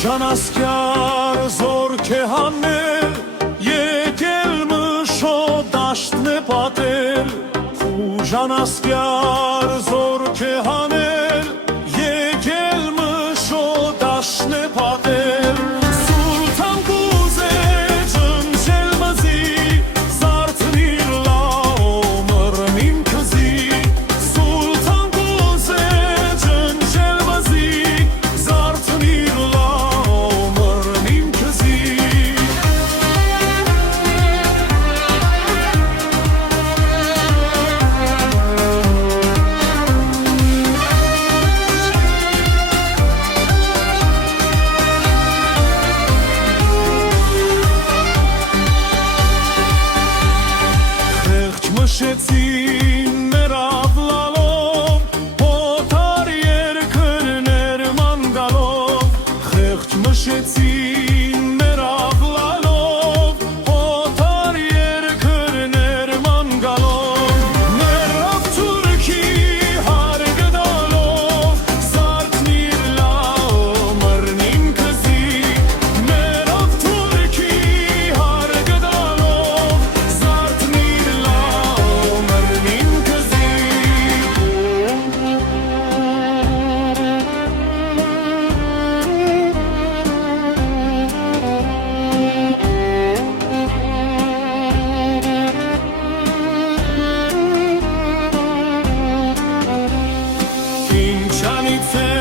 Ժանասկյար զորք է հանել, եկել մշո դաշտն է պատել, Ժանասկյար զորք է հանել, եկել մշո դաշտն է պատել, Սուլթան կուզե ջնջել մզի, զարթնիր լաոմր մին քզի, Սուլթան կուզե ջնջել մզի, զարթնիր լաոմր մին քզի. Մշեցին մերավ լալով, հոտար երկրներ մանգալով, խեղճ մշեցին մերավ լալով, հոտար երկրներ մանգալով, մերավ թուրքի հարգդալով, զարթնիր լաոմր մին քզի, մերավ թուրքի հարգդալով, զարթնիր Ինչանից է